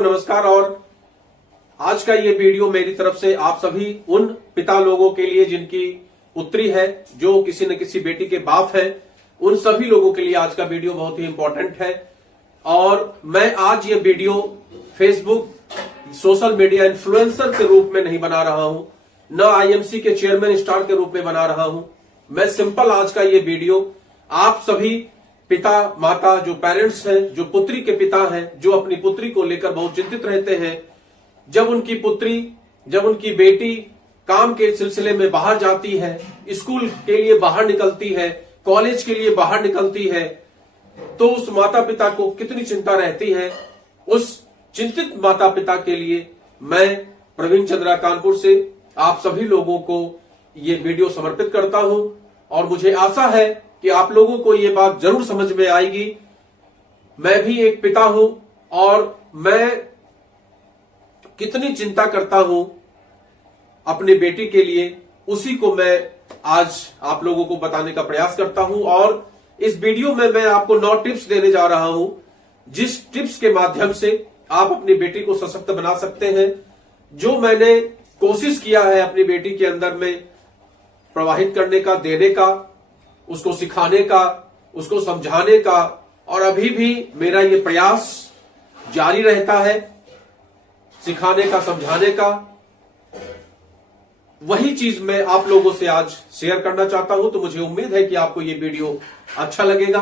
नमस्कार। और आज का ये वीडियो मेरी तरफ से आप सभी उन पिता लोगों के लिए जिनकी पुत्री है, जो किसी न किसी बेटी के बाप है, उन सभी लोगों के लिए आज का वीडियो बहुत ही इंपॉर्टेंट है। और मैं आज ये video Facebook social media influencer के रूप में नहीं बना रहा हूं, न आईएमसी के चेयरमैन स्टार के रूप में बना रहा हूं। मैं सिंपल आज का ये वीडियो आप सभी पिता माता, जो पेरेंट्स हैं, जो पुत्री के पिता हैं, जो अपनी पुत्री को लेकर बहुत चिंतित रहते हैं, जब उनकी बेटी काम के सिलसिले में बाहर जाती है, स्कूल के लिए बाहर निकलती है, कॉलेज के लिए बाहर निकलती है, तो उस माता पिता को कितनी चिंता रहती है। उस चिंतित माता पिता के लिए मैं प्रवीण चंद्रा कानपुर से आप सभी लोगों को ये वीडियो समर्पित करता हूं। और मुझे आशा है कि आप लोगों को ये बात जरूर समझ में आएगी। मैं भी एक पिता हूं और मैं कितनी चिंता करता हूं अपनी बेटी के लिए, उसी को मैं आज आप लोगों को बताने का प्रयास करता हूं। और इस वीडियो में मैं आपको 9 टिप्स देने जा रहा हूं, जिस टिप्स के माध्यम से आप अपनी बेटी को सशक्त बना सकते हैं। जो मैंने कोशिश किया है अपनी बेटी के अंदर में प्रवाहित करने का, देने का, उसको सिखाने का, उसको समझाने का, और अभी भी मेरा ये प्रयास जारी रहता है सिखाने का, समझाने का। वही चीज मैं आप लोगों से आज शेयर करना चाहता हूं। तो मुझे उम्मीद है कि आपको ये वीडियो अच्छा लगेगा,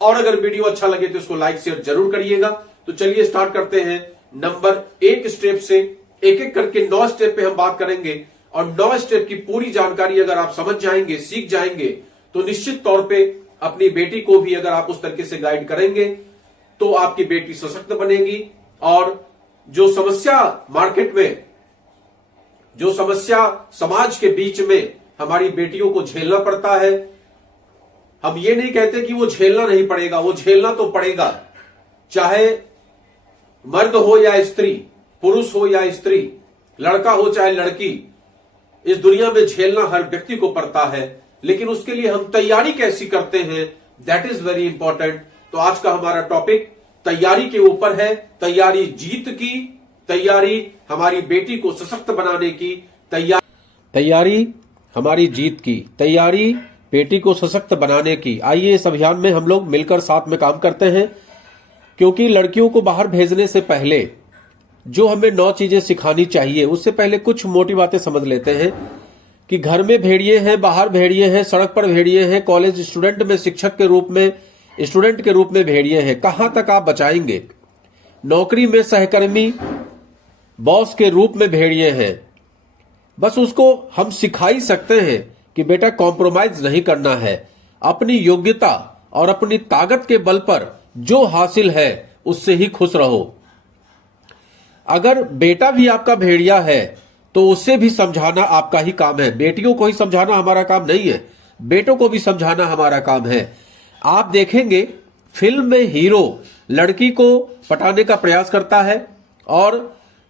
और अगर वीडियो अच्छा लगे तो इसको लाइक शेयर जरूर करिएगा। तो चलिए स्टार्ट करते हैं। नंबर 1 स्टेप से एक एक करके 9 स्टेप पे हम बात करेंगे, और 9 स्टेप की पूरी जानकारी अगर आप समझ जाएंगे, सीख जाएंगे, तो निश्चित तौर पे अपनी बेटी को भी अगर आप उस तरीके से गाइड करेंगे तो आपकी बेटी सशक्त बनेगी। और जो समस्या मार्केट में, जो समस्या समाज के बीच में हमारी बेटियों को झेलना पड़ता है, हम ये नहीं कहते कि वो झेलना नहीं पड़ेगा, वो झेलना तो पड़ेगा। चाहे मर्द हो या स्त्री, पुरुष हो या स्त्री, लड़का हो चाहे लड़की, इस दुनिया में झेलना हर व्यक्ति को पड़ता है। लेकिन उसके लिए हम तैयारी कैसी करते हैं, दैट इज वेरी इंपॉर्टेंट। तो आज का हमारा टॉपिक तैयारी के ऊपर है। तैयारी जीत की, तैयारी हमारी बेटी को सशक्त बनाने की, तैयारी हमारी जीत की, तैयारी बेटी को सशक्त बनाने की। आइए इस अभियान में हम लोग मिलकर साथ में काम करते हैं, क्योंकि लड़कियों को बाहर भेजने से पहले जो हमें 9 चीजें सिखानी चाहिए, उससे पहले कुछ मोटी बातें समझ लेते हैं कि घर में भेड़िए हैं, बाहर भेड़िए हैं, सड़क पर भेड़िए हैं, कॉलेज स्टूडेंट में, शिक्षक के रूप में, स्टूडेंट के रूप में भेड़िए हैं। कहां तक आप बचाएंगे? नौकरी में सहकर्मी, बॉस के रूप में भेड़िए हैं। बस उसको हम सिखा ही सकते हैं कि बेटा कॉम्प्रोमाइज नहीं करना है, अपनी योग्यता और अपनी ताकत के बल पर जो हासिल है उससे ही खुश रहो। अगर बेटा भी आपका भेड़िया है तो उसे भी समझाना आपका ही काम है। बेटियों को ही समझाना हमारा काम नहीं है, बेटों को भी समझाना हमारा काम है। आप देखेंगे फिल्म में हीरो लड़की को पटाने का प्रयास करता है और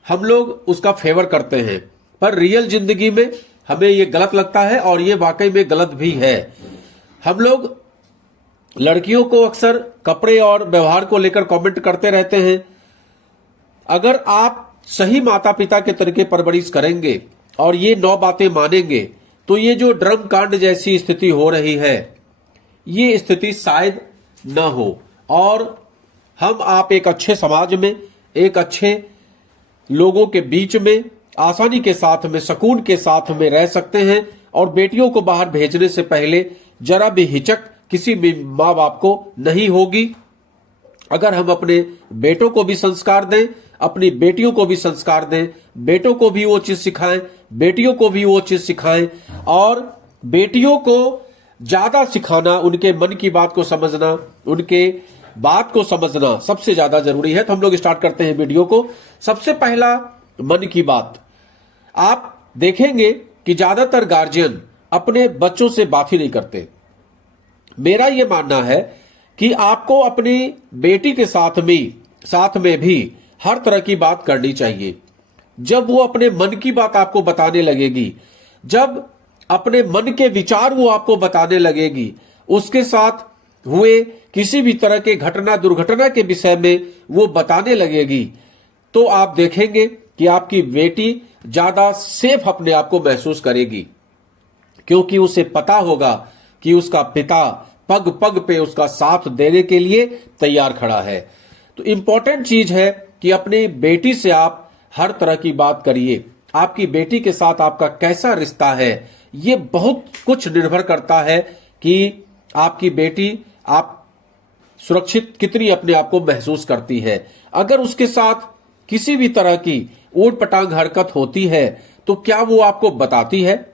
हम लोग उसका फेवर करते हैं, पर रियल जिंदगी में हमें ये गलत लगता है, और ये वाकई में गलत भी है। हम लोग लड़कियों को अक्सर कपड़े और व्यवहार को लेकर कमेंट करते रहते हैं। अगर आप सही माता पिता के तरीके परवरिश करेंगे और ये 9 बातें मानेंगे, तो ये जो ड्रम कांड जैसी स्थिति हो रही है, ये स्थिति शायद न हो, और हम आप एक अच्छे समाज में, एक अच्छे लोगों के बीच में आसानी के साथ में, सुकून के साथ में रह सकते हैं। और बेटियों को बाहर भेजने से पहले जरा भी हिचक किसी भी माँ बाप को नहीं होगी। अगर हम अपने बेटों को भी संस्कार दें, अपनी बेटियों को भी संस्कार दें, बेटों को भी वो चीज सिखाएं, बेटियों को भी वो चीज सिखाएं, और बेटियों को ज्यादा सिखाना, उनके मन की बात को समझना, उनके बात को समझना सबसे ज्यादा जरूरी है। तो हम लोग स्टार्ट करते हैं वीडियो को। सबसे पहला, मन की बात। आप देखेंगे कि ज्यादातर गार्जियन अपने बच्चों से बात ही नहीं करते। मेरा यह मानना है कि आपको अपनी बेटी के साथ में भी हर तरह की बात करनी चाहिए। जब वो अपने मन की बात आपको बताने लगेगी, जब अपने मन के विचार वो आपको बताने लगेगी, उसके साथ हुए किसी भी तरह के घटना दुर्घटना के विषय में वो बताने लगेगी, तो आप देखेंगे कि आपकी बेटी ज्यादा सेफ अपने आप को महसूस करेगी, क्योंकि उसे पता होगा कि उसका पिता पग पग पे उसका साथ देने के लिए तैयार खड़ा है। तो इंपॉर्टेंट चीज है कि अपनी बेटी से आप हर तरह की बात करिए। आपकी बेटी के साथ आपका कैसा रिश्ता है, ये बहुत कुछ निर्भर करता है कि आपकी बेटी आप सुरक्षित कितनी अपने आप को महसूस करती है। अगर उसके साथ किसी भी तरह की ऊट पटांग हरकत होती है तो क्या वो आपको बताती है,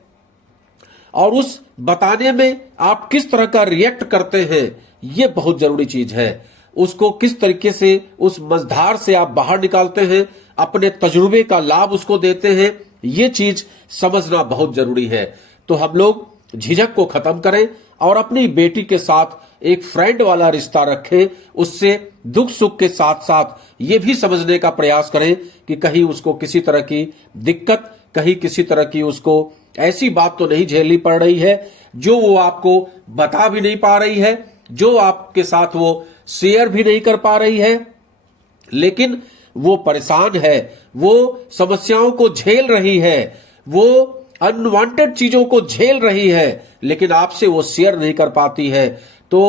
और उस बताने में आप किस तरह का रिएक्ट करते हैं, ये बहुत जरूरी चीज है। उसको किस तरीके से उस मझधार से आप बाहर निकालते हैं, अपने तजुर्बे का लाभ उसको देते हैं, ये चीज समझना बहुत जरूरी है। तो हम लोग झिझक को खत्म करें और अपनी बेटी के साथ एक फ्रेंड वाला रिश्ता रखें। उससे दुख सुख के साथ साथ ये भी समझने का प्रयास करें कि कहीं उसको किसी तरह की दिक्कत, कहीं किसी तरह की उसको ऐसी बात तो नहीं झेलनी पड़ रही है जो वो आपको बता भी नहीं पा रही है, जो आपके साथ वो शेयर भी नहीं कर पा रही है, लेकिन वो परेशान है, वो समस्याओं को झेल रही है, वो अनवांटेड चीजों को झेल रही है, लेकिन आपसे वो शेयर नहीं कर पाती है। तो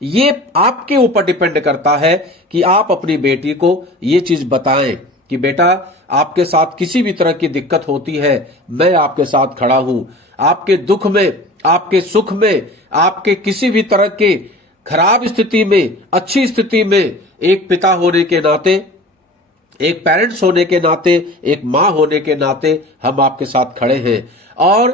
ये आपके ऊपर डिपेंड करता है कि आप अपनी बेटी को ये चीज बताएं कि बेटा, आपके साथ किसी भी तरह की दिक्कत होती है, मैं आपके साथ खड़ा हूं। आपके दुख में, आपके सुख में, आपके किसी भी तरह के खराब स्थिति में, अच्छी स्थिति में, एक पिता होने के नाते, एक पेरेंट्स होने के नाते, एक मां होने के नाते हम आपके साथ खड़े हैं। और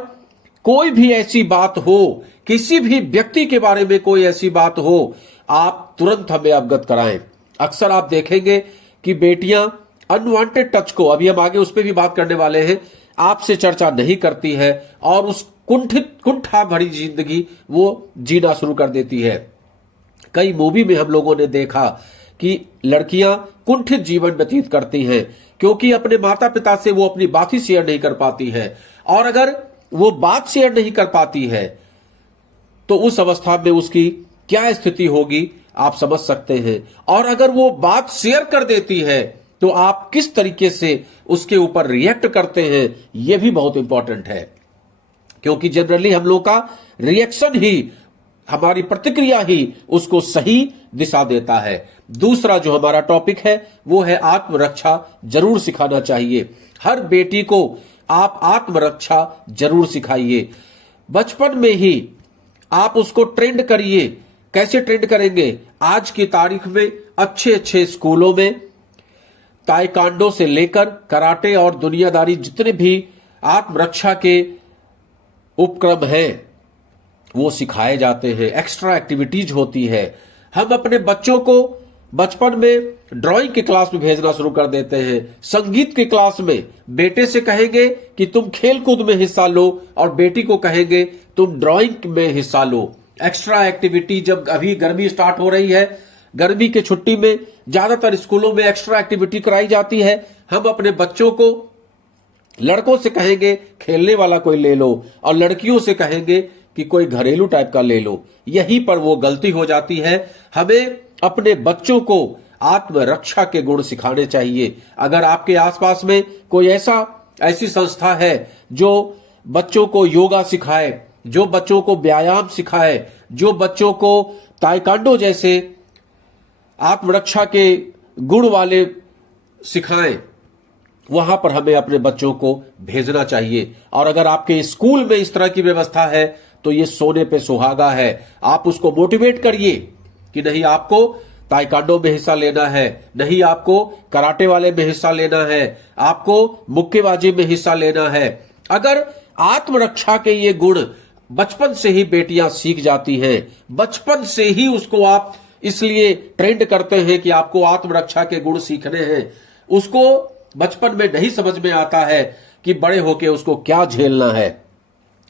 कोई भी ऐसी बात हो, किसी भी व्यक्ति के बारे में कोई ऐसी बात हो, आप तुरंत हमें अवगत कराएं। अक्सर आप देखेंगे कि बेटियां अनवांटेड टच को, अभी हम आगे उस पर भी बात करने वाले हैं, आपसे चर्चा नहीं करती है और उस कुंठा भरी जिंदगी वो जीना शुरू कर देती है। कई मूवी में हम लोगों ने देखा कि लड़कियां कुंठित जीवन व्यतीत करती हैं क्योंकि अपने माता पिता से वो अपनी बात ही शेयर नहीं कर पाती है, और अगर वो बात शेयर नहीं कर पाती है तो उस अवस्था में उसकी क्या स्थिति होगी आप समझ सकते हैं। और अगर वो बात शेयर कर देती है तो आप किस तरीके से उसके ऊपर रिएक्ट करते हैं, यह भी बहुत इंपॉर्टेंट है, क्योंकि जनरली हम लोग का रिएक्शन ही, हमारी प्रतिक्रिया ही उसको सही दिशा देता है। दूसरा जो हमारा टॉपिक है वो है आत्मरक्षा जरूर सिखाना चाहिए। हर बेटी को आप आत्मरक्षा जरूर सिखाइए। बचपन में ही आप उसको ट्रेंड करिए। कैसे ट्रेंड करेंगे? आज की तारीख में अच्छे अच्छे स्कूलों में ताइक्वांडो से लेकर कराटे और दुनियादारी जितने भी आत्मरक्षा के उपक्रम हैं वो सिखाए जाते हैं। एक्स्ट्रा एक्टिविटीज होती है। हम अपने बच्चों को बचपन में ड्राइंग की क्लास में भेजना शुरू कर देते हैं, संगीत की क्लास में। बेटे से कहेंगे कि तुम खेल कूद में हिस्सा लो और बेटी को कहेंगे तुम ड्राइंग में हिस्सा लो। एक्स्ट्रा एक्टिविटी, जब अभी गर्मी स्टार्ट हो रही है, गर्मी के छुट्टी में ज्यादातर स्कूलों में एक्स्ट्रा एक्टिविटी कराई जाती है। हम अपने बच्चों को, लड़कों से कहेंगे खेलने वाला कोई ले लो और लड़कियों से कहेंगे कि कोई घरेलू टाइप का ले लो। यहीं पर वो गलती हो जाती है। हमें अपने बच्चों को आत्मरक्षा के गुण सिखाने चाहिए। अगर आपके आसपास में कोई ऐसी संस्था है जो बच्चों को योगा सिखाए, जो बच्चों को व्यायाम सिखाए, जो बच्चों को ताइक्वांडो जैसे आत्मरक्षा के गुण वाले सिखाएं, वहां पर हमें अपने बच्चों को भेजना चाहिए। और अगर आपके स्कूल में इस तरह की व्यवस्था है तो ये सोने पे सुहागा है। आप उसको मोटिवेट करिए कि नहीं आपको ताइक्वांडो में हिस्सा लेना है, नहीं आपको कराटे वाले में हिस्सा लेना है, आपको मुक्केबाजी में हिस्सा लेना है। अगर आत्मरक्षा के ये गुण बचपन से ही बेटियां सीख जाती हैं, बचपन से ही उसको आप इसलिए ट्रेंड करते हैं कि आपको आत्मरक्षा के गुण सीखने हैं, उसको बचपन में नहीं समझ में आता है कि बड़े होके उसको क्या झेलना है।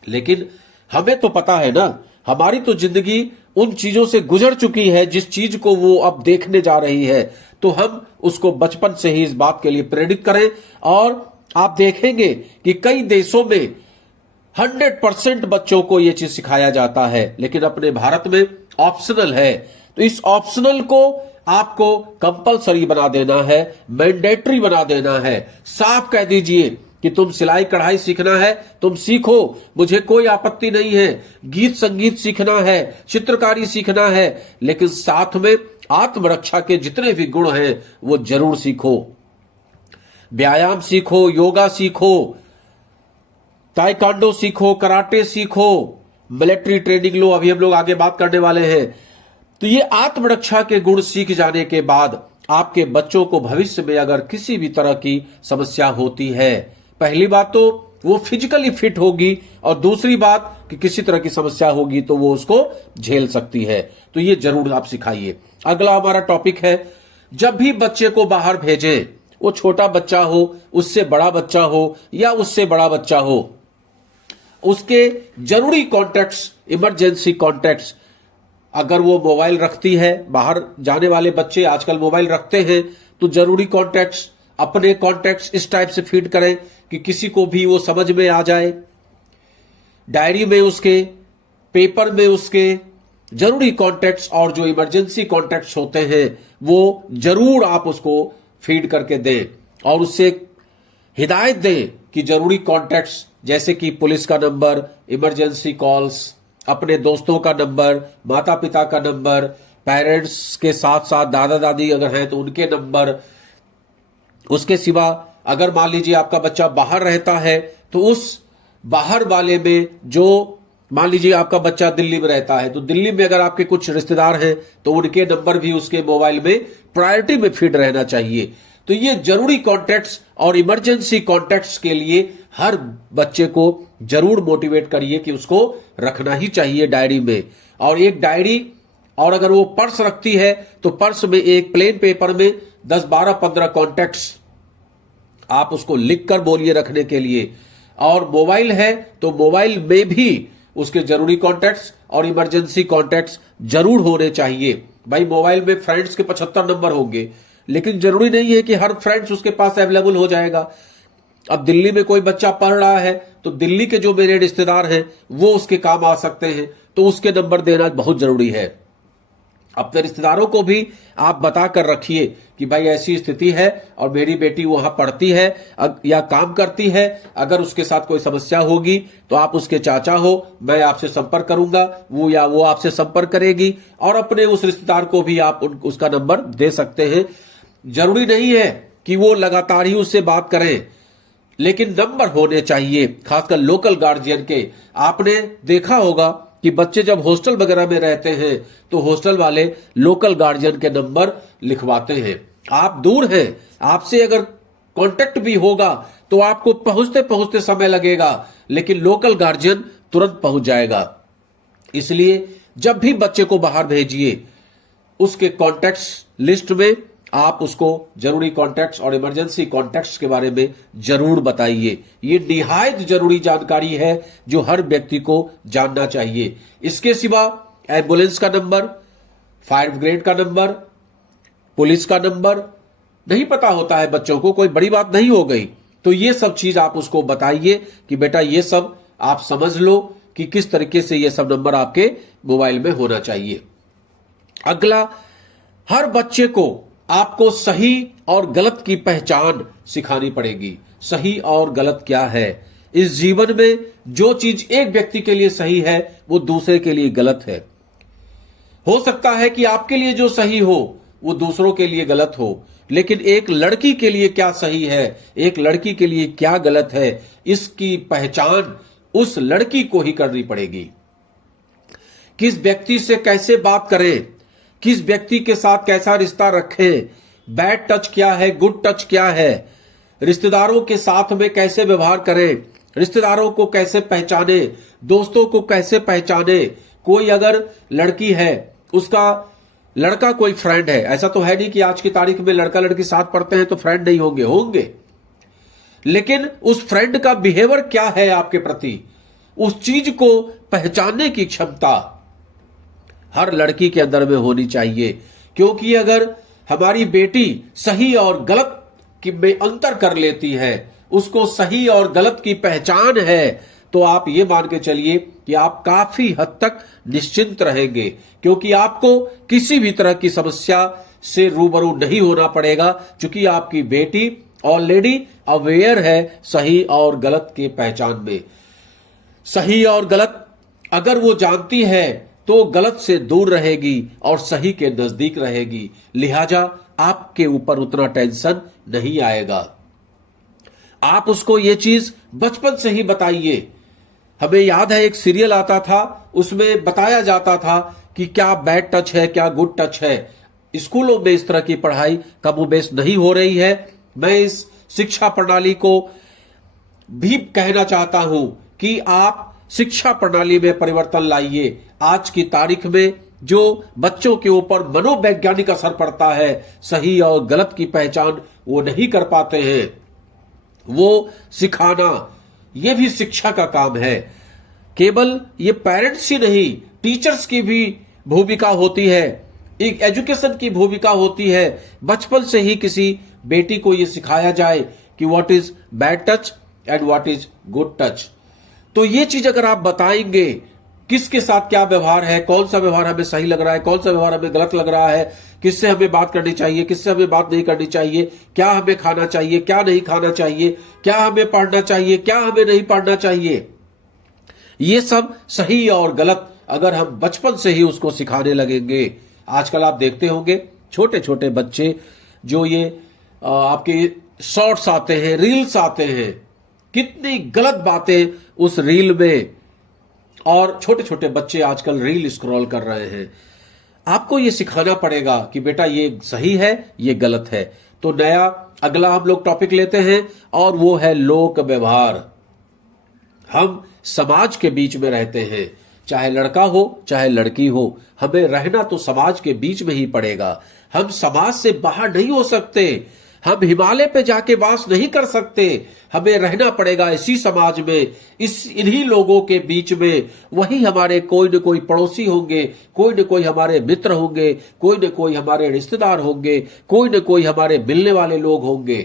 लेकिन हमें तो पता है ना, हमारी तो जिंदगी उन चीजों से गुजर चुकी है जिस चीज को वो अब देखने जा रही है। तो हम उसको बचपन से ही इस बात के लिए प्रेरित करें। और आप देखेंगे कि कई देशों में 100% बच्चों को यह चीज सिखाया जाता है, लेकिन अपने भारत में ऑप्शनल है। तो इस ऑप्शनल को आपको कंपलसरी बना देना है, मैंडेटरी बना देना है। साफ कह दीजिए कि तुम सिलाई कढ़ाई सीखना है, तुम सीखो, मुझे कोई आपत्ति नहीं है। गीत संगीत सीखना है, चित्रकारी सीखना है, लेकिन साथ में आत्मरक्षा के जितने भी गुण हैं वो जरूर सीखो। व्यायाम सीखो, योगा सीखो, ताइक्वांडो सीखो, कराटे सीखो, मिलिट्री ट्रेनिंग लो, अभी हम लोग आगे बात करने वाले हैं। तो ये आत्मरक्षा के गुण सीख जाने के बाद आपके बच्चों को भविष्य में अगर किसी भी तरह की समस्या होती है, पहली बात तो वो फिजिकली फिट होगी, और दूसरी बात कि किसी तरह की समस्या होगी तो वो उसको झेल सकती है। तो ये जरूर आप सिखाइए। अगला हमारा टॉपिक है, जब भी बच्चे को बाहर भेजें, वो छोटा बच्चा हो, उससे बड़ा बच्चा हो या उससे बड़ा बच्चा हो, उसके जरूरी कॉन्टैक्ट्स, इमरजेंसी कॉन्टैक्ट्स, अगर वो मोबाइल रखती है, बाहर जाने वाले बच्चे आजकल मोबाइल रखते हैं, तो जरूरी कॉन्टैक्ट्स, अपने कॉन्टैक्ट्स इस टाइप से फीड करें कि किसी को भी वो समझ में आ जाए। डायरी में उसके, पेपर में उसके जरूरी कॉन्टैक्ट्स और जो इमरजेंसी कॉन्टैक्ट्स होते हैं वो जरूर आप उसको फीड करके दें, और उससे हिदायत दें कि जरूरी कॉन्टैक्ट्स जैसे कि पुलिस का नंबर, इमरजेंसी कॉल्स, अपने दोस्तों का नंबर, माता पिता का नंबर, पेरेंट्स के साथ साथ दादा दादी अगर हैं तो उनके नंबर। उसके सिवा अगर मान लीजिए आपका बच्चा बाहर रहता है तो उस बाहर वाले में, जो मान लीजिए आपका बच्चा दिल्ली में रहता है तो दिल्ली में अगर आपके कुछ रिश्तेदार हैं तो उनके नंबर भी उसके मोबाइल में प्रायोरिटी में फीड रहना चाहिए। तो ये जरूरी कॉन्टैक्ट्स और इमरजेंसी कॉन्टैक्ट्स के लिए हर बच्चे को जरूर मोटिवेट करिए कि उसको रखना ही चाहिए डायरी में। और एक डायरी, और अगर वो पर्स रखती है तो पर्स में एक प्लेन पेपर में 10, 12, 15 कॉन्टैक्ट्स आप उसको लिख कर बोलिए रखने के लिए। और मोबाइल है तो मोबाइल में भी उसके जरूरी कॉन्टैक्ट्स और इमरजेंसी कॉन्टैक्ट्स जरूर होने चाहिए। भाई मोबाइल में फ्रेंड्स के 75 नंबर होंगे, लेकिन जरूरी नहीं है कि हर फ्रेंड्स उसके पास अवेलेबल हो जाएगा। अब दिल्ली में कोई बच्चा पढ़ रहा है तो दिल्ली के जो मेरे रिश्तेदार हैं वो उसके काम आ सकते हैं, तो उसके नंबर देना बहुत जरूरी है। अपने रिश्तेदारों को भी आप बता कर रखिए कि भाई ऐसी स्थिति है और मेरी बेटी वहां पढ़ती है या काम करती है, अगर उसके साथ कोई समस्या होगी तो आप उसके चाचा हो, मैं आपसे संपर्क करूंगा, वो आपसे संपर्क करेगी। और अपने उस रिश्तेदार को भी आप उसका नंबर दे सकते हैं। जरूरी नहीं है कि वो लगातार ही उससे बात करें, लेकिन नंबर होने चाहिए, खासकर लोकल गार्जियन के। आपने देखा होगा कि बच्चे जब हॉस्टल वगैरह में रहते हैं तो हॉस्टल वाले लोकल गार्जियन के नंबर लिखवाते हैं। आप दूर हैं, आपसे अगर कांटेक्ट भी होगा तो आपको पहुंचते पहुंचते समय लगेगा, लेकिन लोकल गार्जियन तुरंत पहुंच जाएगा। इसलिए जब भी बच्चे को बाहर भेजिए, उसके कॉन्टैक्ट्स लिस्ट में आप उसको जरूरी कॉन्टैक्ट्स और इमरजेंसी कॉन्टैक्ट्स के बारे में जरूर बताइए। ये निहायत जरूरी जानकारी है जो हर व्यक्ति को जानना चाहिए। इसके सिवा एम्बुलेंस का नंबर, फायर ब्रिगेड का नंबर, पुलिस का नंबर नहीं पता होता है बच्चों को, कोई बड़ी बात नहीं हो गई। तो ये सब चीज आप उसको बताइए कि बेटा ये सब आप समझ लो कि किस तरीके से ये सब नंबर आपके मोबाइल में होना चाहिए। अगला, हर बच्चे को आपको सही और गलत की पहचान सिखानी पड़ेगी। सही और गलत क्या है? इस जीवन में जो चीज एक व्यक्ति के लिए सही है वो दूसरे के लिए गलत है। हो सकता है कि आपके लिए जो सही हो वो दूसरों के लिए गलत हो, लेकिन एक लड़की के लिए क्या सही है, एक लड़की के लिए क्या गलत है, इसकी पहचान उस लड़की को ही करनी पड़ेगी। किस व्यक्ति से कैसे बात करें, किस व्यक्ति के साथ कैसा रिश्ता रखें, बैड टच क्या है, गुड टच क्या है, रिश्तेदारों के साथ में कैसे व्यवहार करें, रिश्तेदारों को कैसे पहचाने, दोस्तों को कैसे पहचाने। कोई अगर लड़की है, उसका लड़का कोई फ्रेंड है, ऐसा तो है नहीं कि आज की तारीख में लड़का लड़की साथ पढ़ते हैं तो फ्रेंड नहीं होंगे, लेकिन उस फ्रेंड का बिहेवियर क्या है आपके प्रति, उस चीज को पहचानने की क्षमता हर लड़की के अंदर में होनी चाहिए। क्योंकि अगर हमारी बेटी सही और गलत में अंतर कर लेती है, उसको सही और गलत की पहचान है, तो आप ये मान के चलिए कि आप काफी हद तक निश्चिंत रहेंगे, क्योंकि आपको किसी भी तरह की समस्या से रूबरू नहीं होना पड़ेगा, क्योंकि आपकी बेटी ऑलरेडी अवेयर है सही और गलत के पहचान में। सही और गलत अगर वो जानती है तो गलत से दूर रहेगी और सही के नजदीक रहेगी, लिहाजा आपके ऊपर उतना टेंशन नहीं आएगा। आप उसको ये चीज बचपन से ही बताइए। हमें याद है एक सीरियल आता था, उसमें बताया जाता था कि क्या बैड टच है, क्या गुड टच है। स्कूलों में इस तरह की पढ़ाई कमोबेश नहीं हो रही है। मैं इस शिक्षा प्रणाली को भी कहना चाहता हूं कि आप शिक्षा प्रणाली में परिवर्तन लाइए। आज की तारीख में जो बच्चों के ऊपर मनोवैज्ञानिक असर पड़ता है, सही और गलत की पहचान वो नहीं कर पाते हैं, वो सिखाना ये भी शिक्षा का काम है। केवल ये पेरेंट्स ही नहीं, टीचर्स की भी भूमिका होती है, एक एजुकेशन की भूमिका होती है। बचपन से ही किसी बेटी को ये सिखाया जाए कि what is bad touch and what is good touch. तो ये चीज अगर आप बताएंगे, किसके साथ क्या व्यवहार है, कौन सा व्यवहार हमें सही लग रहा है, कौन सा व्यवहार हमें गलत लग रहा है, किससे हमें बात करनी चाहिए, किससे हमें बात नहीं करनी चाहिए, क्या हमें खाना चाहिए, क्या नहीं खाना चाहिए, क्या हमें पढ़ना चाहिए, क्या हमें नहीं पढ़ना चाहिए, ये सब सही और गलत अगर हम बचपन से ही उसको सिखाने लगेंगे। आजकल आप देखते होंगे छोटे छोटे बच्चे जो ये आपके शॉर्ट्स आते हैं, रील्स आते हैं, कितनी गलत बातें उस रील में, और छोटे छोटे बच्चे आजकल रील स्क्रॉल कर रहे हैं। आपको ये सिखाना पड़ेगा कि बेटा ये सही है, ये गलत है। तो नया अगला हम लोग टॉपिक लेते हैं और वो है लोक व्यवहार। हम समाज के बीच में रहते हैं, चाहे लड़का हो चाहे लड़की हो, हमें रहना तो समाज के बीच में ही पड़ेगा। हम समाज से बाहर नहीं हो सकते, हम हिमालय पे जाके वास नहीं कर सकते, हमें रहना पड़ेगा इसी समाज में, इन्हीं लोगों के बीच में। वही हमारे कोई न कोई पड़ोसी होंगे, कोई न कोई हमारे मित्र होंगे, कोई न कोई हमारे रिश्तेदार होंगे, कोई न कोई हमारे मिलने वाले लोग होंगे।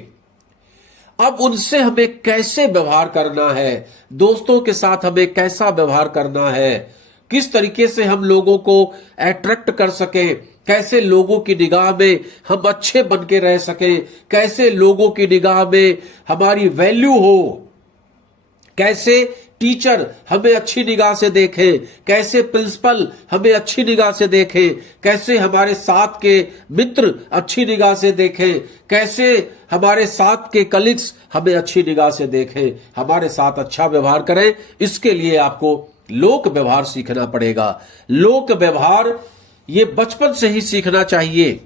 अब उनसे हमें कैसे व्यवहार करना है, दोस्तों के साथ हमें कैसा व्यवहार करना है, किस तरीके से हम लोगों को अट्रैक्ट कर सकें, कैसे लोगों की निगाह में हम अच्छे बन के रह सकें, कैसे लोगों की निगाह में हमारी वैल्यू हो, कैसे टीचर हमें अच्छी निगाह से देखें, कैसे प्रिंसिपल हमें अच्छी निगाह से देखें, कैसे हमारे साथ के मित्र अच्छी निगाह से देखें, कैसे हमारे साथ के कलीग्स हमें अच्छी निगाह से देखें, हमारे साथ अच्छा व्यवहार करें। इसके लिए आपको लोक व्यवहार सीखना पड़ेगा। लोक व्यवहार ये बचपन से ही सीखना चाहिए।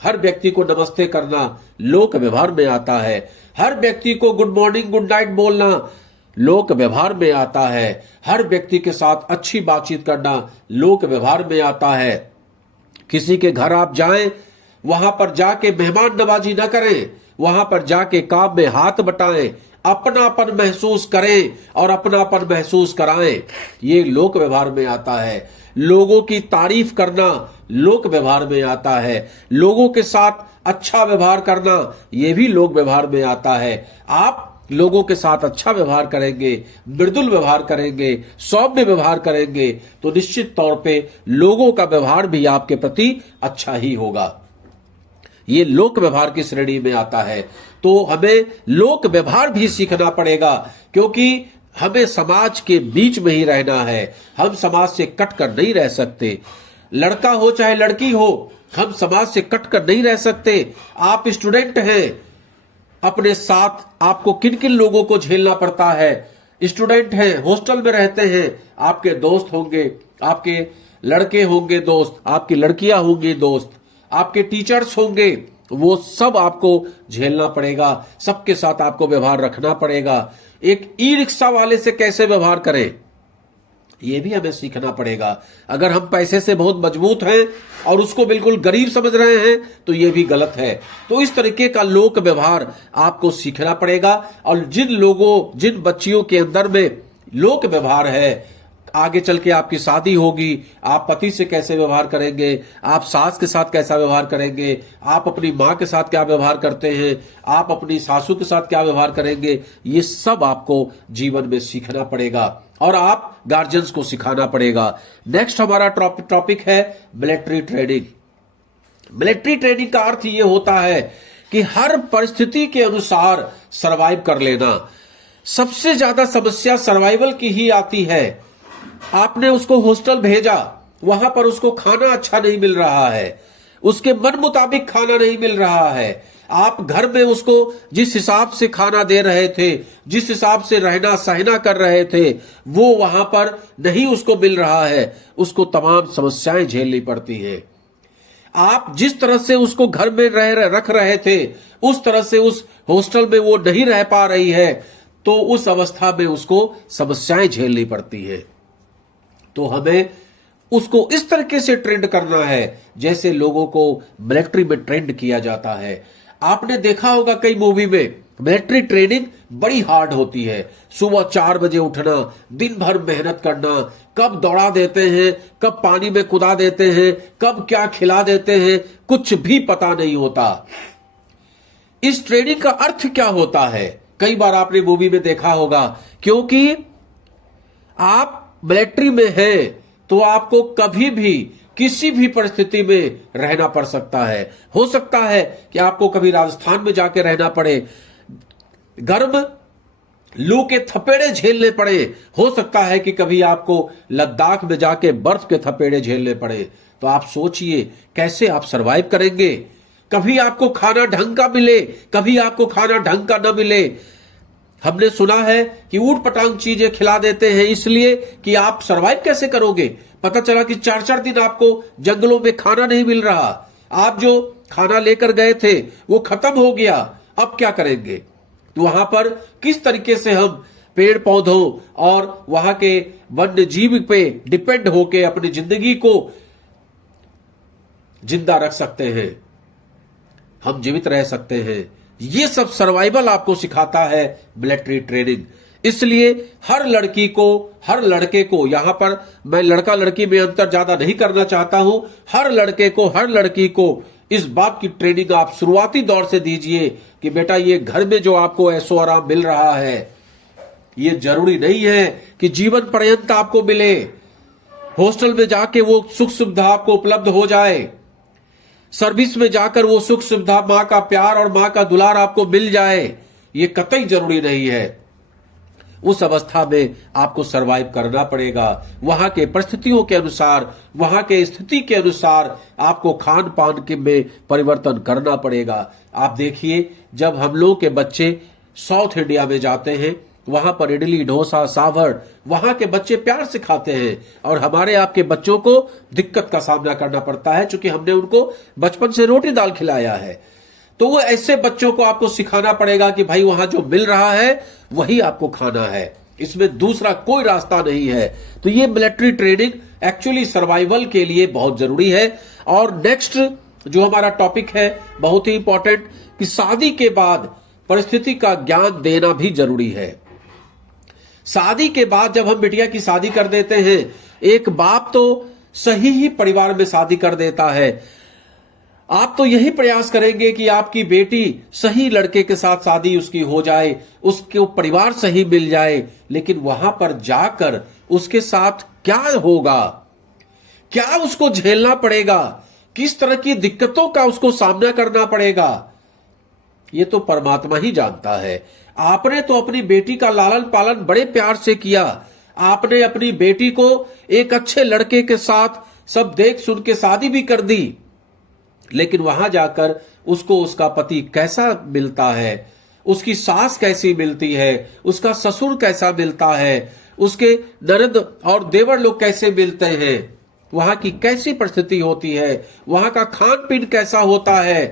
हर व्यक्ति को नमस्ते करना लोक व्यवहार में आता है, हर व्यक्ति को गुड मॉर्निंग गुड नाइट बोलना लोक व्यवहार में आता है, हर व्यक्ति के साथ अच्छी बातचीत करना लोक व्यवहार में आता है। किसी के घर आप जाएं, वहां पर जाके मेहमान नवाजी न करें, वहां पर जाके काम में हाथ बटाएं, अपनापन महसूस करें और अपनापन महसूस कराएं, ये लोक व्यवहार में आता है। लोगों की तारीफ करना लोक व्यवहार में आता है, लोगों के साथ अच्छा व्यवहार करना ये भी लोक व्यवहार में आता है। आप लोगों के साथ अच्छा व्यवहार करेंगे, मृदुल व्यवहार करेंगे, सौम्य व्यवहार करेंगे, तो निश्चित तौर पे लोगों का व्यवहार भी आपके प्रति अच्छा ही होगा। ये लोक व्यवहार की श्रेणी में आता है। तो हमें लोक व्यवहार भी सीखना पड़ेगा, क्योंकि हमें समाज के बीच में ही रहना है, हम समाज से कट कर नहीं रह सकते। लड़का हो चाहे लड़की हो, हम समाज से कट कर नहीं रह सकते। आप स्टूडेंट हैं, अपने साथ आपको किन किन लोगों को झेलना पड़ता है। स्टूडेंट हैं, हॉस्टल में रहते हैं, आपके दोस्त होंगे, आपके लड़के होंगे दोस्त, आपकी लड़कियां होंगी दोस्त, आपके टीचर्स होंगे, वो सब आपको झेलना पड़ेगा, सबके साथ आपको व्यवहार रखना पड़ेगा। एक ई रिक्शा वाले से कैसे व्यवहार करें, ये भी हमें सीखना पड़ेगा। अगर हम पैसे से बहुत मजबूत हैं और उसको बिल्कुल गरीब समझ रहे हैं तो ये भी गलत है। तो इस तरीके का लोक व्यवहार आपको सीखना पड़ेगा। और जिन बच्चियों के अंदर में लोक व्यवहार है, आगे चल के आपकी शादी होगी, आप पति से कैसे व्यवहार करेंगे, आप सास के साथ कैसा व्यवहार करेंगे, आप अपनी माँ के साथ क्या व्यवहार करते हैं, आप अपनी सासू के साथ क्या व्यवहार करेंगे, ये सब आपको जीवन में सीखना पड़ेगा और आप गार्जियंस को सिखाना पड़ेगा। नेक्स्ट हमारा टॉपिक है मिलिट्री ट्रेनिंग। मिलिट्री ट्रेनिंग का अर्थ यह होता है कि हर परिस्थिति के अनुसार सरवाइव कर लेना। सबसे ज्यादा समस्या सर्वाइवल की ही आती है। आपने उसको हॉस्टल भेजा, वहां पर उसको खाना अच्छा नहीं मिल रहा है, उसके मन मुताबिक खाना नहीं मिल रहा है। आप घर में उसको जिस हिसाब से खाना दे रहे थे, जिस हिसाब से रहना सहना कर रहे थे, वो वहां पर नहीं उसको मिल रहा है। उसको तमाम समस्याएं झेलनी पड़ती हैं। आप जिस तरह से उसको घर में रख रहे थे, उस तरह से उस हॉस्टल में वो नहीं रह पा रही है, तो उस अवस्था में उसको समस्याएं झेलनी पड़ती है। तो हमें उसको इस तरीके से ट्रेंड करना है जैसे लोगों को मिलिट्री में ट्रेंड किया जाता है। आपने देखा होगा कई मूवी में मिलिट्री ट्रेनिंग बड़ी हार्ड होती है। सुबह 4 बजे उठना, दिन भर मेहनत करना, कब दौड़ा देते हैं, कब पानी में कुदा देते हैं, कब क्या खिला देते हैं, कुछ भी पता नहीं होता। इस ट्रेनिंग का अर्थ क्या होता है, कई बार आपने मूवी में देखा होगा। क्योंकि आप मिलिट्री में हैं तो आपको कभी भी किसी भी परिस्थिति में रहना पड़ सकता है। हो सकता है कि आपको कभी राजस्थान में जाके रहना पड़े, गर्म लू के थपेड़े झेलने पड़े। हो सकता है कि कभी आपको लद्दाख में जाके बर्फ के थपेड़े झेलने पड़े। तो आप सोचिए कैसे आप सरवाइव करेंगे। कभी आपको खाना ढंग का मिले, कभी आपको खाना ढंग का न मिले। हमने सुना है कि ऊट पटांग चीजें खिला देते हैं इसलिए कि आप सरवाइव कैसे करोगे। पता चला कि 4-4 दिन आपको जंगलों में खाना नहीं मिल रहा, आप जो खाना लेकर गए थे वो खत्म हो गया, अब क्या करेंगे। तो वहां पर किस तरीके से हम पेड़ पौधों और वहां के वन्य जीव पे डिपेंड होके अपनी जिंदगी को जिंदा रख सकते हैं, हम जीवित रह सकते हैं। ये सब सर्वाइवल आपको सिखाता है मिलिट्री ट्रेनिंग। इसलिए हर लड़की को, हर लड़के को, यहां पर मैं लड़का लड़की में अंतर ज्यादा नहीं करना चाहता हूं, हर लड़के को, हर लड़की को इस बात की ट्रेनिंग आप शुरुआती दौर से दीजिए कि बेटा ये घर में जो आपको ऐशो आराम मिल रहा है, ये जरूरी नहीं है कि जीवन पर्यंत आपको मिले। हॉस्टल में जाके वो सुख सुविधा आपको उपलब्ध हो जाए, सर्विस में जाकर वो सुख सुविधा, मां का प्यार और मां का दुलार आपको मिल जाए, ये कतई जरूरी नहीं है। उस अवस्था में आपको सरवाइव करना पड़ेगा। वहां के परिस्थितियों के अनुसार, वहां के स्थिति के अनुसार आपको खान पान के में परिवर्तन करना पड़ेगा। आप देखिए, जब हम लोग के बच्चे साउथ इंडिया में जाते हैं, वहां पर इडली डोसा सांभर वहां के बच्चे प्यार से खाते हैं, और हमारे आपके बच्चों को दिक्कत का सामना करना पड़ता है क्योंकि हमने उनको बचपन से रोटी दाल खिलाया है। तो वो ऐसे बच्चों को आपको सिखाना पड़ेगा कि भाई वहां जो मिल रहा है वही आपको खाना है, इसमें दूसरा कोई रास्ता नहीं है। तो ये मिलिट्री ट्रेनिंग एक्चुअली सर्वाइवल के लिए बहुत जरूरी है। और नेक्स्ट जो हमारा टॉपिक है बहुत ही इंपॉर्टेंट, कि शादी के बाद परिस्थिति का ज्ञान देना भी जरूरी है। शादी के बाद जब हम बिटिया की शादी कर देते हैं, एक बाप तो सही ही परिवार में शादी कर देता है, आप तो यही प्रयास करेंगे कि आपकी बेटी सही लड़के के साथ शादी उसकी हो जाए, उसके परिवार सही मिल जाए। लेकिन वहां पर जाकर उसके साथ क्या होगा, क्या उसको झेलना पड़ेगा, किस तरह की दिक्कतों का उसको सामना करना पड़ेगा, ये तो परमात्मा ही जानता है। आपने तो अपनी बेटी का लालन पालन बड़े प्यार से किया, आपने अपनी बेटी को एक अच्छे लड़के के साथ सब देख सुन के शादी भी कर दी, लेकिन वहां जाकर उसको उसका पति कैसा मिलता है, उसकी सास कैसी मिलती है, उसका ससुर कैसा मिलता है, उसके ननद और देवर लोग कैसे मिलते हैं, वहां की कैसी परिस्थिति होती है, वहां का खान पीन कैसा होता है।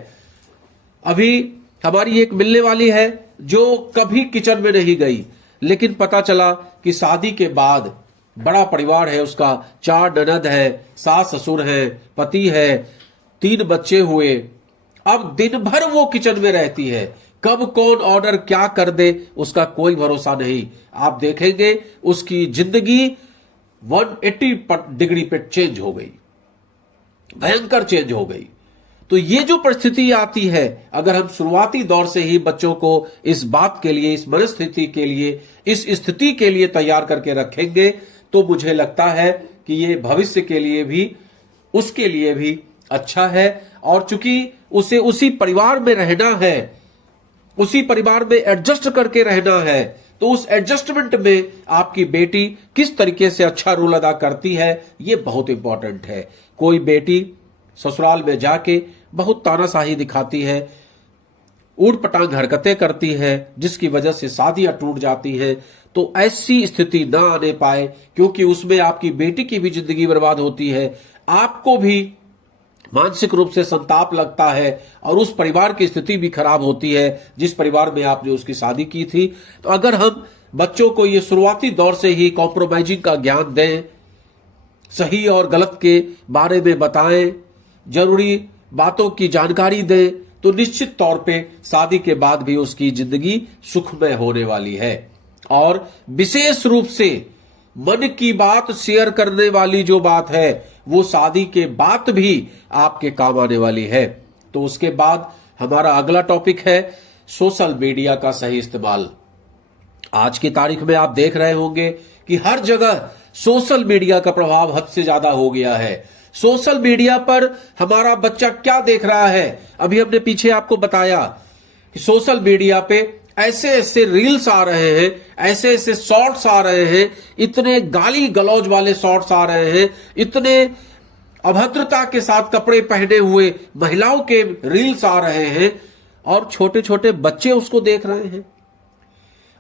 अभी हमारी एक मिलने वाली है जो कभी किचन में नहीं गई, लेकिन पता चला कि शादी के बाद बड़ा परिवार है उसका, 4 ननद है, सास ससुर है, पति है, 3 बच्चे हुए। अब दिन भर वो किचन में रहती है, कब कौन ऑर्डर क्या कर दे उसका कोई भरोसा नहीं। आप देखेंगे उसकी जिंदगी 180 डिग्री पे चेंज हो गई, भयंकर चेंज हो गई। तो ये जो परिस्थिति आती है, अगर हम शुरुआती दौर से ही बच्चों को इस बात के लिए, इस मनस्थिति के लिए, इस स्थिति के लिए तैयार करके रखेंगे, तो मुझे लगता है कि ये भविष्य के लिए भी, उसके लिए भी अच्छा है। और चूंकि उसे उसी परिवार में रहना है, उसी परिवार में एडजस्ट करके रहना है, तो उस एडजस्टमेंट में आपकी बेटी किस तरीके से अच्छा रोल अदा करती है, यह बहुत इंपॉर्टेंट है। कोई बेटी ससुराल में जाके बहुत तानाशाही दिखाती है, ऊट पटांग हरकतें करती है, जिसकी वजह से शादियां टूट जाती हैं, तो ऐसी स्थिति ना आने पाए, क्योंकि उसमें आपकी बेटी की भी जिंदगी बर्बाद होती है, आपको भी मानसिक रूप से संताप लगता है और उस परिवार की स्थिति भी खराब होती है जिस परिवार में आपने उसकी शादी की थी। तो अगर हम बच्चों को ये शुरुआती दौर से ही कॉम्प्रोमाइजिंग का ज्ञान दें, सही और गलत के बारे में बताएं, जरूरी बातों की जानकारी दें, तो निश्चित तौर पे शादी के बाद भी उसकी जिंदगी सुखमय होने वाली है। और विशेष रूप से मन की बात शेयर करने वाली जो बात है वो शादी के बाद भी आपके काम आने वाली है। तो उसके बाद हमारा अगला टॉपिक है सोशल मीडिया का सही इस्तेमाल। आज की तारीख में आप देख रहे होंगे कि हर जगह सोशल मीडिया का प्रभाव हद से ज्यादा हो गया है। सोशल मीडिया पर हमारा बच्चा क्या देख रहा है, अभी हमने पीछे आपको बताया कि सोशल मीडिया पे ऐसे ऐसे रील्स आ रहे हैं, ऐसे ऐसे शॉर्ट्स आ रहे हैं, इतने गाली गलौज वाले शॉर्ट्स आ रहे हैं, इतने अभद्रता के साथ कपड़े पहने हुए महिलाओं के रील्स आ रहे हैं और छोटे छोटे बच्चे उसको देख रहे हैं।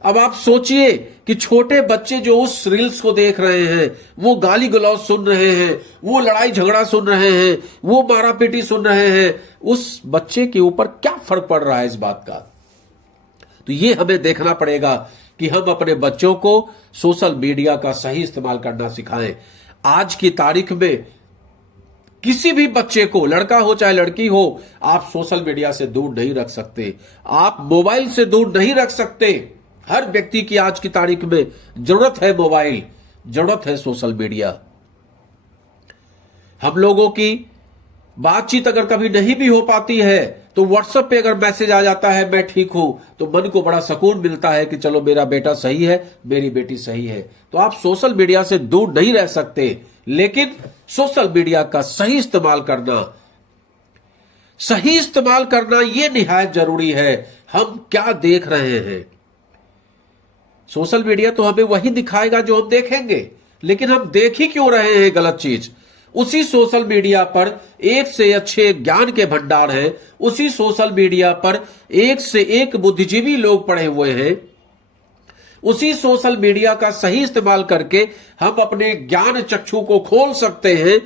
अब आप सोचिए कि छोटे बच्चे जो उस रील्स को देख रहे हैं, वो गाली गलौज सुन रहे हैं, वो लड़ाई झगड़ा सुन रहे हैं, वो मारा पीटी सुन रहे हैं, उस बच्चे के ऊपर क्या फर्क पड़ रहा है इस बात का। तो ये हमें देखना पड़ेगा कि हम अपने बच्चों को सोशल मीडिया का सही इस्तेमाल करना सिखाएं। आज की तारीख में किसी भी बच्चे को, लड़का हो चाहे लड़की हो, आप सोशल मीडिया से दूर नहीं रख सकते, आप मोबाइल से दूर नहीं रख सकते। हर व्यक्ति की आज की तारीख में जरूरत है मोबाइल, जरूरत है सोशल मीडिया। हम लोगों की बातचीत अगर कभी नहीं भी हो पाती है तो व्हाट्सएप पे अगर मैसेज आ जाता है मैं ठीक हूं, तो मन को बड़ा सुकून मिलता है कि चलो मेरा बेटा सही है, मेरी बेटी सही है। तो आप सोशल मीडिया से दूर नहीं रह सकते, लेकिन सोशल मीडिया का सही इस्तेमाल करना यह निहायत जरूरी है। हम क्या देख रहे हैं, सोशल मीडिया तो हमें वही दिखाएगा जो हम देखेंगे, लेकिन हम देख ही क्यों रहे हैं गलत चीज। उसी सोशल मीडिया पर एक से अच्छे ज्ञान के भंडार हैं, उसी सोशल मीडिया पर एक से एक बुद्धिजीवी लोग पड़े हुए हैं। उसी सोशल मीडिया का सही इस्तेमाल करके हम अपने ज्ञान चक्षु को खोल सकते हैं।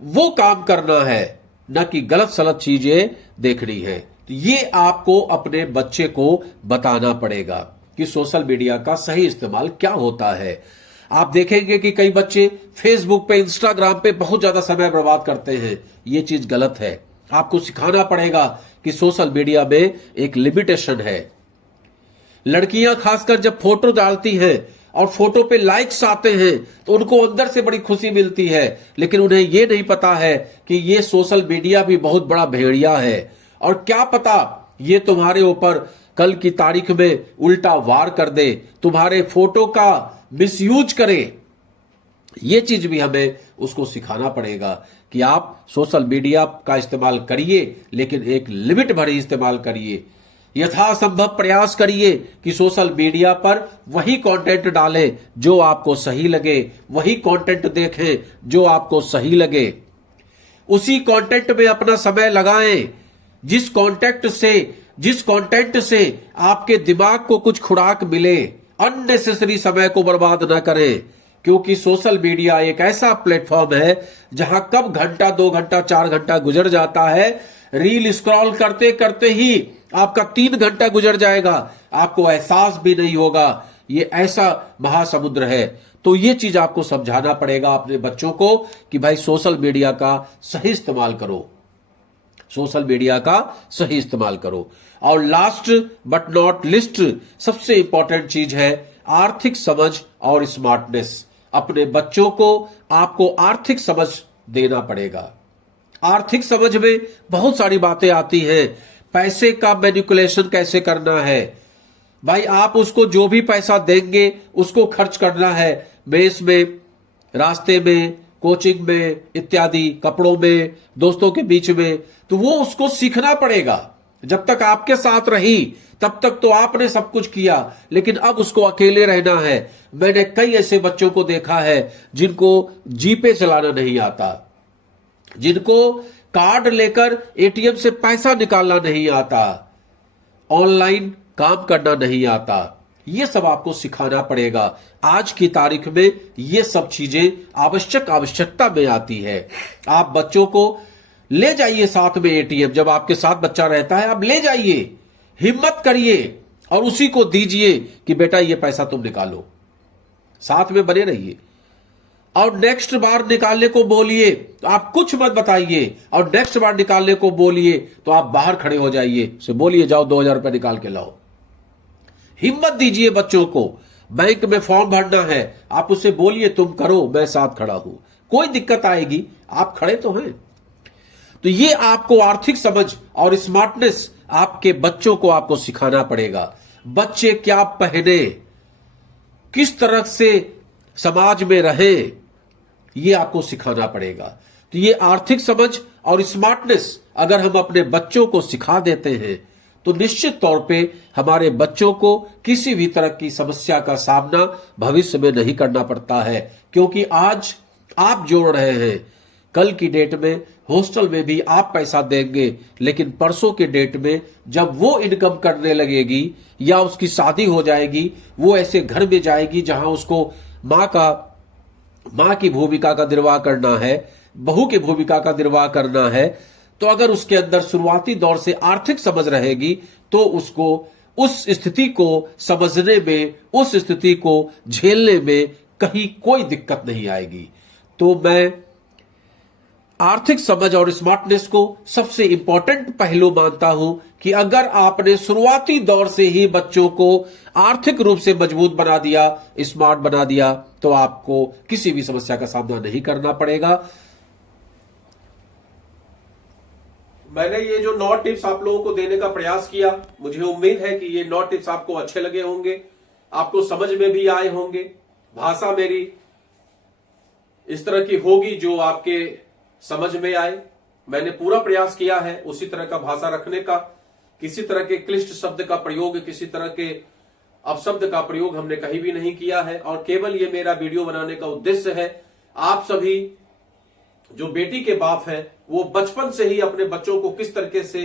वो काम करना है, न कि गलत सलत चीजें देखनी है। तो ये आपको अपने बच्चे को बताना पड़ेगा कि सोशल मीडिया का सही इस्तेमाल क्या होता है। आप देखेंगे कि कई बच्चे फेसबुक पे, इंस्टाग्राम पे बहुत ज्यादा समय बर्बाद करते हैं। ये चीज गलत है। आपको सिखाना पड़ेगा कि सोशल मीडिया में एक लिमिटेशन है। लड़कियां खासकर जब फोटो डालती हैं और फोटो पे लाइक्स आते हैं तो उनको अंदर से बड़ी खुशी मिलती है, लेकिन उन्हें यह नहीं पता है कि ये सोशल मीडिया भी बहुत बड़ा भेड़िया है। और क्या पता ये तुम्हारे ऊपर कल की तारीख में उल्टा वार कर दे, तुम्हारे फोटो का मिसयूज करे। ये चीज भी हमें उसको सिखाना पड़ेगा कि आप सोशल मीडिया का इस्तेमाल करिए, लेकिन एक लिमिट भर ही इस्तेमाल करिए। यथासंभव प्रयास करिए कि सोशल मीडिया पर वही कंटेंट डालें जो आपको सही लगे, वही कंटेंट देखें जो आपको सही लगे, उसी कंटेंट में अपना समय लगाएं जिस कंटेंट से आपके दिमाग को कुछ खुराक मिले। अननेसेसरी समय को बर्बाद न करें, क्योंकि सोशल मीडिया एक ऐसा प्लेटफॉर्म है जहां कब घंटा, 2 घंटा, 4 घंटा गुजर जाता है। रील स्क्रॉल करते करते ही आपका 3 घंटा गुजर जाएगा, आपको एहसास भी नहीं होगा। ये ऐसा महासमुद्र है। तो ये चीज आपको समझाना पड़ेगा अपने बच्चों को कि भाई सोशल मीडिया का सही इस्तेमाल करो, सोशल मीडिया का सही इस्तेमाल करो। और लास्ट बट नॉट लिस्ट सबसे इंपॉर्टेंट चीज है आर्थिक समझ और स्मार्टनेस। अपने बच्चों को आपको आर्थिक समझ देना पड़ेगा। आर्थिक समझ में बहुत सारी बातें आती हैं। पैसे का मैनिपुलेशन कैसे करना है, भाई आप उसको जो भी पैसा देंगे उसको खर्च करना है। मेस में, रास्ते में, कोचिंग में इत्यादि, कपड़ों में, दोस्तों के बीच में, तो वो उसको सीखना पड़ेगा। जब तक आपके साथ रही तब तक तो आपने सब कुछ किया, लेकिन अब उसको अकेले रहना है। मैंने कई ऐसे बच्चों को देखा है जिनको जीपे चलाना नहीं आता, जिनको कार्ड लेकर एटीएम से पैसा निकालना नहीं आता, ऑनलाइन काम करना नहीं आता। ये सब आपको सिखाना पड़ेगा। आज की तारीख में ये सब चीजें आवश्यकता में आती है। आप बच्चों को ले जाइए साथ में एटीएम, जब आपके साथ बच्चा रहता है आप ले जाइए, हिम्मत करिए और उसी को दीजिए कि बेटा ये पैसा तुम निकालो, साथ में बने रहिए। और नेक्स्ट बार निकालने को बोलिए तो आप कुछ मत बताइए, और नेक्स्ट बार निकालने को बोलिए तो आप बाहर खड़े हो जाइए, उसे बोलिए जाओ 2000 रुपए निकाल के लाओ। हिम्मत दीजिए बच्चों को। बैंक में फॉर्म भरना है, आप उससे बोलिए तुम करो, मैं साथ खड़ा हूं। कोई दिक्कत आएगी, आप खड़े तो हैं। तो ये आपको आर्थिक समझ और स्मार्टनेस आपके बच्चों को आपको सिखाना पड़ेगा। बच्चे क्या पहने, किस तरह से समाज में रहे, ये आपको सिखाना पड़ेगा। तो ये आर्थिक समझ और स्मार्टनेस अगर हम अपने बच्चों को सिखा देते हैं तो निश्चित तौर पे हमारे बच्चों को किसी भी तरह की समस्या का सामना भविष्य में नहीं करना पड़ता है। क्योंकि आज आप जोड़ रहे हैं, कल की डेट में हॉस्टल में भी आप पैसा देंगे, लेकिन परसों के डेट में जब वो इनकम करने लगेगी या उसकी शादी हो जाएगी, वो ऐसे घर में जाएगी जहां उसको मां की भूमिका का निर्वाह करना है, बहू की भूमिका का निर्वाह करना है। तो अगर उसके अंदर शुरुआती दौर से आर्थिक समझ रहेगी तो उसको उस स्थिति को समझने में, उस स्थिति को झेलने में कहीं कोई दिक्कत नहीं आएगी। तो मैं आर्थिक समझ और स्मार्टनेस को सबसे इंपॉर्टेंट पहलू मानता हूं कि अगर आपने शुरुआती दौर से ही बच्चों को आर्थिक रूप से मजबूत बना दिया, स्मार्ट बना दिया, तो आपको किसी भी समस्या का सामना नहीं करना पड़ेगा। मैंने ये जो 9 टिप्स आप लोगों को देने का प्रयास किया, मुझे उम्मीद है कि ये 9 टिप्स आपको अच्छे लगे होंगे, आपको समझ में भी आए होंगे। भाषा मेरी इस तरह की होगी जो आपके समझ में आए। मैंने पूरा प्रयास किया है उसी तरह का भाषा रखने का। किसी तरह के क्लिष्ट शब्द का प्रयोग, किसी तरह के अपशब्द का प्रयोग हमने कहीं भी नहीं किया है। और केवल ये मेरा वीडियो बनाने का उद्देश्य है, आप सभी जो बेटी के बाप हैं वो बचपन से ही अपने बच्चों को किस तरीके से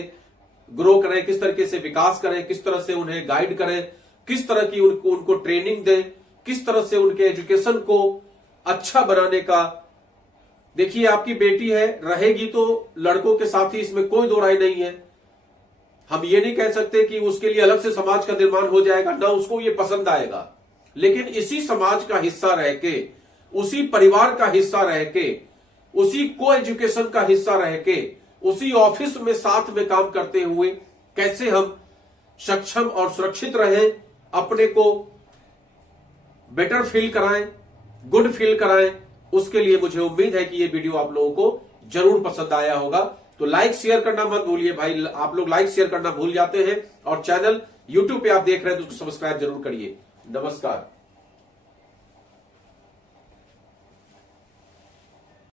ग्रो करें, किस तरीके से विकास करें, किस तरह से उन्हें गाइड करें, किस तरह की उनको ट्रेनिंग दें, किस तरह से उनके एजुकेशन को अच्छा बनाने का। देखिए आपकी बेटी है, रहेगी तो लड़कों के साथ ही, इसमें कोई दो राय नहीं है। हम ये नहीं कह सकते कि उसके लिए अलग से समाज का निर्माण हो जाएगा, ना उसको ये पसंद आएगा, लेकिन इसी समाज का हिस्सा रह के, उसी परिवार का हिस्सा रह के, उसी को एजुकेशन का हिस्सा रह के, उसी ऑफिस में साथ में काम करते हुए कैसे हम सक्षम और सुरक्षित रहें, अपने को बेटर फील कराएं, गुड फील कराएं, उसके लिए मुझे उम्मीद है कि ये वीडियो आप लोगों को जरूर पसंद आया होगा। तो लाइक शेयर करना मत भूलिए भाई, आप लोग लाइक शेयर करना भूल जाते हैं। और चैनल यूट्यूब पे आप देख रहे हैं तो उसको सब्सक्राइब जरूर करिए। नमस्कार।